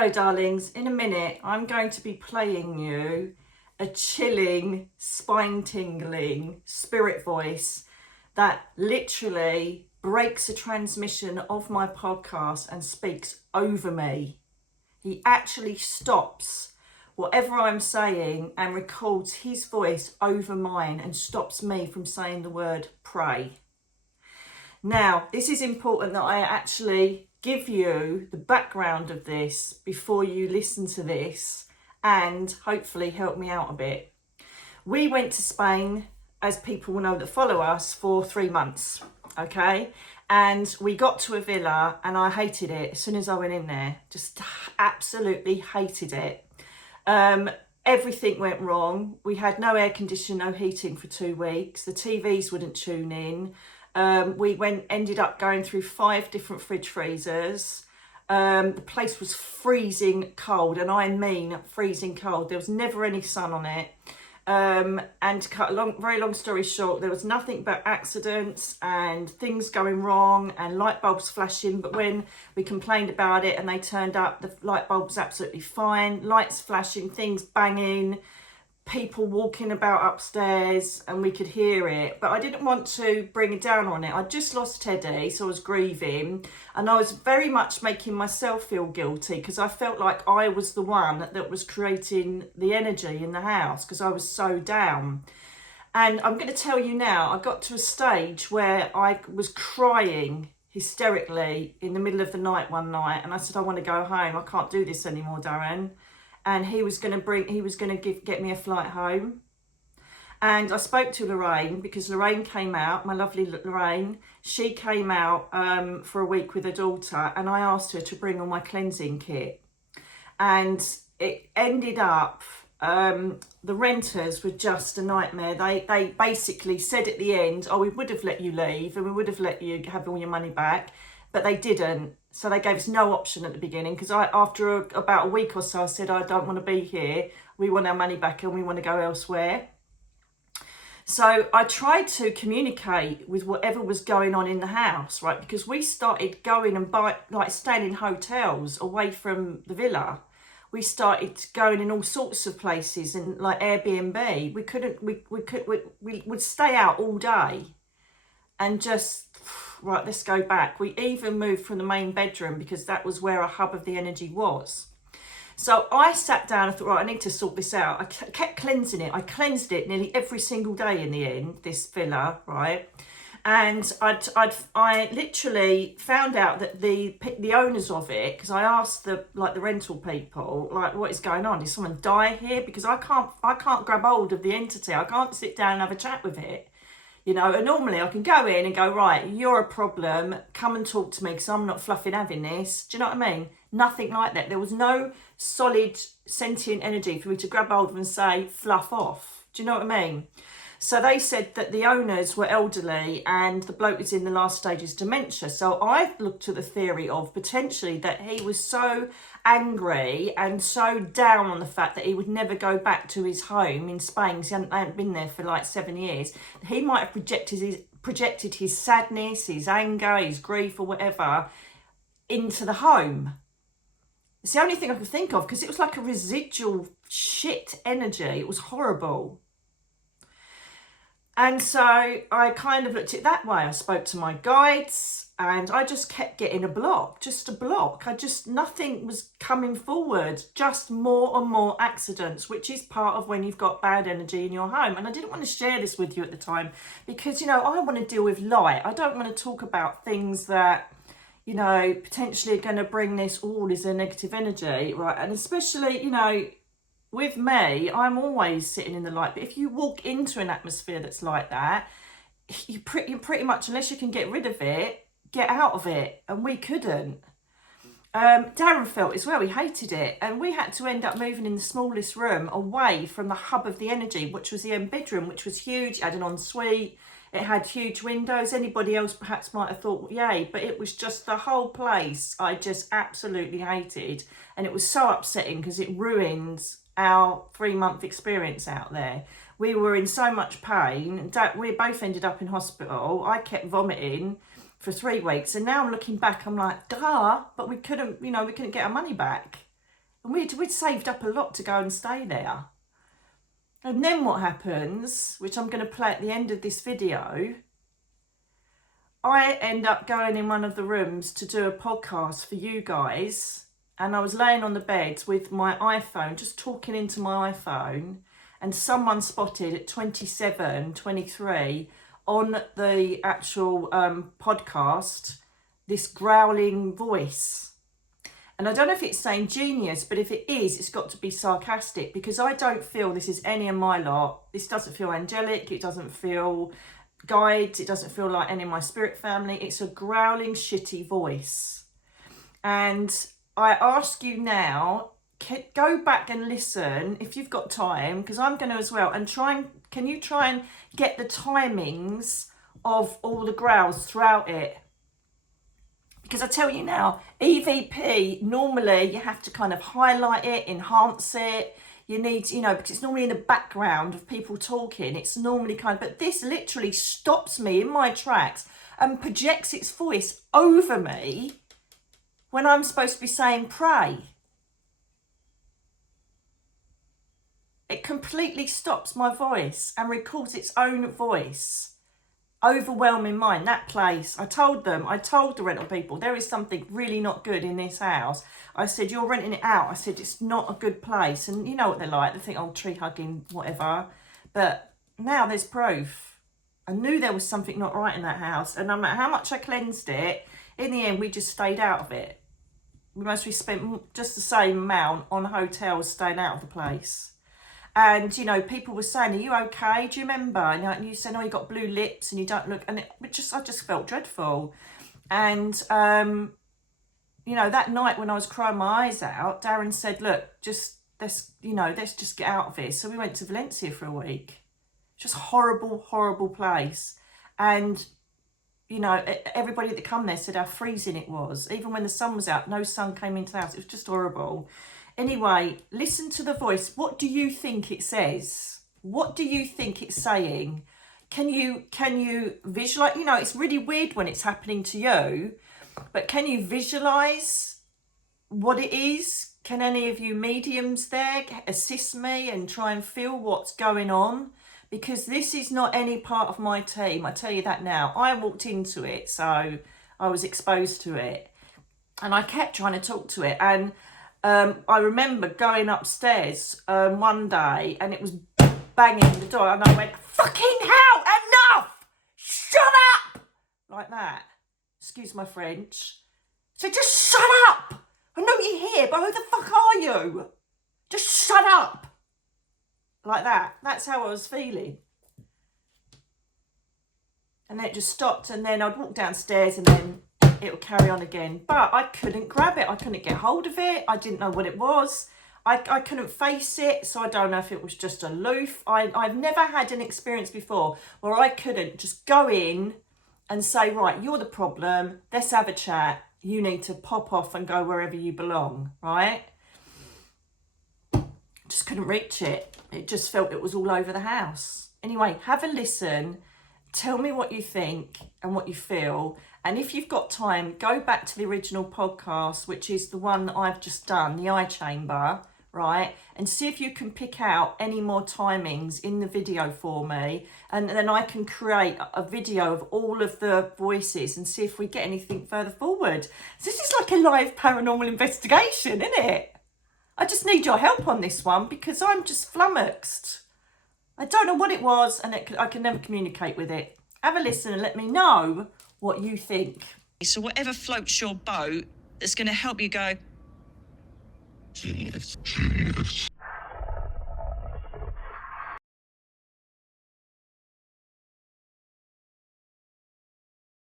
Hello darlings, in a minute I'm going to be playing you a chilling, spine-tingling spirit voice that literally breaks a transmission of my podcast and speaks over me. He actually stops whatever I'm saying and records his voice over mine and stops me from saying the word pray. Now, this is important that I actually give you the background of this before you listen to this and hopefully help me out a bit. We went to Spain, as people will know that follow us, for 3 months, okay? And we got to a villa and I hated it as soon as I went in there. Just absolutely hated it. Everything went wrong. We had no air conditioning, no heating for 2 weeks. The TVs wouldn't tune in. We ended up going through 5 different fridge freezers. The place was freezing cold, and I mean freezing cold. There was never any sun on it. And to cut a very long story short, there was nothing but accidents and things going wrong and light bulbs flashing. But when we complained about it and they turned up, the light bulb was absolutely fine. Lights flashing, things banging, people walking about upstairs, and we could hear it. But I didn't want to bring it down on it. I just lost Teddy, so I was grieving, and I was very much making myself feel guilty because I felt like I was the one that was creating the energy in the house because I was so down. And I'm going to tell you now, I got to a stage where I was crying hysterically in the middle of the night one night, and I said, I want to go home. I can't do this anymore, Darren. And he was going to get me a flight home. And I spoke to Lorraine because Lorraine came out, my lovely Lorraine. She came out for a week with her daughter, and I asked her to bring all my cleansing kit. And it ended up, the renters were just a nightmare. They basically said at the end, oh, we would have let you leave and we would have let you have all your money back, but they didn't. So they gave us no option at the beginning because after about a week or so, I said, I don't want to be here. We want our money back and we want to go elsewhere. So I tried to communicate with whatever was going on in the house, right? Because we started going and staying in hotels away from the villa. We started going in all sorts of places and like Airbnb. We would stay out all day and just, right, let's go back. We even moved from the main bedroom because that was where a hub of the energy was. So I sat down and thought, right, I need to sort this out. I kept cleansing it. I cleansed it nearly every single day in the end, this villa, right? And I literally found out that the owners of it, because I asked the rental people, like, what is going on? Did someone die here? Because I can't grab hold of the entity. I can't sit down and have a chat with it. You know, and normally I can go in and go, right, you're a problem, come and talk to me because I'm not fluffing having this. Do you know what I mean? Nothing like that. There was no solid sentient energy for me to grab hold of and say, fluff off. Do you know what I mean? So they said that the owners were elderly and the bloke was in the last stages of dementia. So I looked at the theory of potentially that he was so angry and so down on the fact that he would never go back to his home in Spain because he hadn't been there for like 7 years. He might have projected his sadness, his anger, his grief or whatever into the home. It's the only thing I could think of because it was like a residual shit energy. It was horrible. And so I kind of looked at it that way. I spoke to my guides and I just kept getting a block. Nothing was coming forward, just more and more accidents, which is part of when you've got bad energy in your home. And I didn't want to share this with you at the time because, you know, I want to deal with light. I don't want to talk about things that, you know, potentially are going to bring this all as a negative energy, right? And especially, you know, with me, I'm always sitting in the light. But if you walk into an atmosphere that's like that, you pretty much, unless you can get rid of it, get out of it. And we couldn't. Darren felt as well, he hated it. And we had to end up moving in the smallest room away from the hub of the energy, which was the end bedroom, which was huge. It had an ensuite. It had huge windows. Anybody else perhaps might have thought, yay. But it was just the whole place I just absolutely hated. And it was so upsetting because it ruined our 3-month experience out there. We were in so much pain. We both ended up in hospital. I kept vomiting for 3 weeks. And now I'm looking back, I'm like, duh, but we couldn't get our money back. And we'd saved up a lot to go and stay there. And then what happens, which I'm going to play at the end of this video, I end up going in one of the rooms to do a podcast for you guys. And I was laying on the bed with my iPhone, just talking into my iPhone. And someone spotted at 27, 23 on the actual podcast, this growling voice. And I don't know if it's saying genius, but if it is, it's got to be sarcastic, because I don't feel this is any of my lot. This doesn't feel angelic. It doesn't feel guides. It doesn't feel like any of my spirit family. It's a growling, shitty voice. And I ask you now, go back and listen if you've got time, because I'm going to as well, and can you try and get the timings of all the growls throughout it? Because I tell you now, EVP, normally you have to kind of highlight it, enhance it. You need, because it's normally in the background of people talking. It's normally but this literally stops me in my tracks and projects its voice over me when I'm supposed to be saying pray. It completely stops my voice and records its own voice. Overwhelming mine, that place. I told the rental people, there is something really not good in this house. I said, you're renting it out. I said, it's not a good place. And you know what they're like. They think, oh, tree hugging, whatever. But now there's proof. I knew there was something not right in that house. And no matter how much I cleansed it, in the end, we just stayed out of it. We spent just the same amount on hotels staying out of the place. And, people were saying, are you okay? Do you remember? And you said, oh, you got blue lips and you don't look... And I just felt dreadful. And, that night when I was crying my eyes out, Darren said, look, let's just get out of here. So we went to Valencia for a week. Just horrible, horrible place. And, everybody that come there said how freezing it was. Even when the sun was out, no sun came into the house. It was just horrible. Anyway, listen to the voice. What do you think it says? What do you think it's saying? Can you visualize? It's really weird when it's happening to you, but can you visualize what it is? Can any of you mediums there assist me and try and feel what's going on? Because this is not any part of my team. I tell you that now. I walked into it, so I was exposed to it. And I kept trying to talk to it. And I remember going upstairs one day and it was banging the door and I went, fucking hell, enough! Shut up! Like that. Excuse my French. So just shut up! I know you're here, but who the fuck are you? Just shut up! Like that. That's how I was feeling. And then it just stopped, and then I'd walk downstairs and then it would carry on again. But I couldn't grab it. I couldn't get hold of it. I didn't know what it was. I couldn't face it, so I don't know if it was just aloof. I've never had an experience before where I couldn't just go in and say, right, you're the problem. Let's have a chat. You need to pop off and go wherever you belong, right? Just couldn't reach it. It just felt it was all over the house. Anyway, have a listen. Tell me what you think and what you feel. And if you've got time, go back to the original podcast, which is the one that I've just done, the eye chamber, right? And see if you can pick out any more timings in the video for me. And then I can create a video of all of the voices and see if we get anything further forward. This is like a live paranormal investigation, isn't it? I just need your help on this one because I'm just flummoxed. I don't know what it was and I can never communicate with it. Have a listen and let me know what you think. So whatever floats your boat that's going to help you go, genius.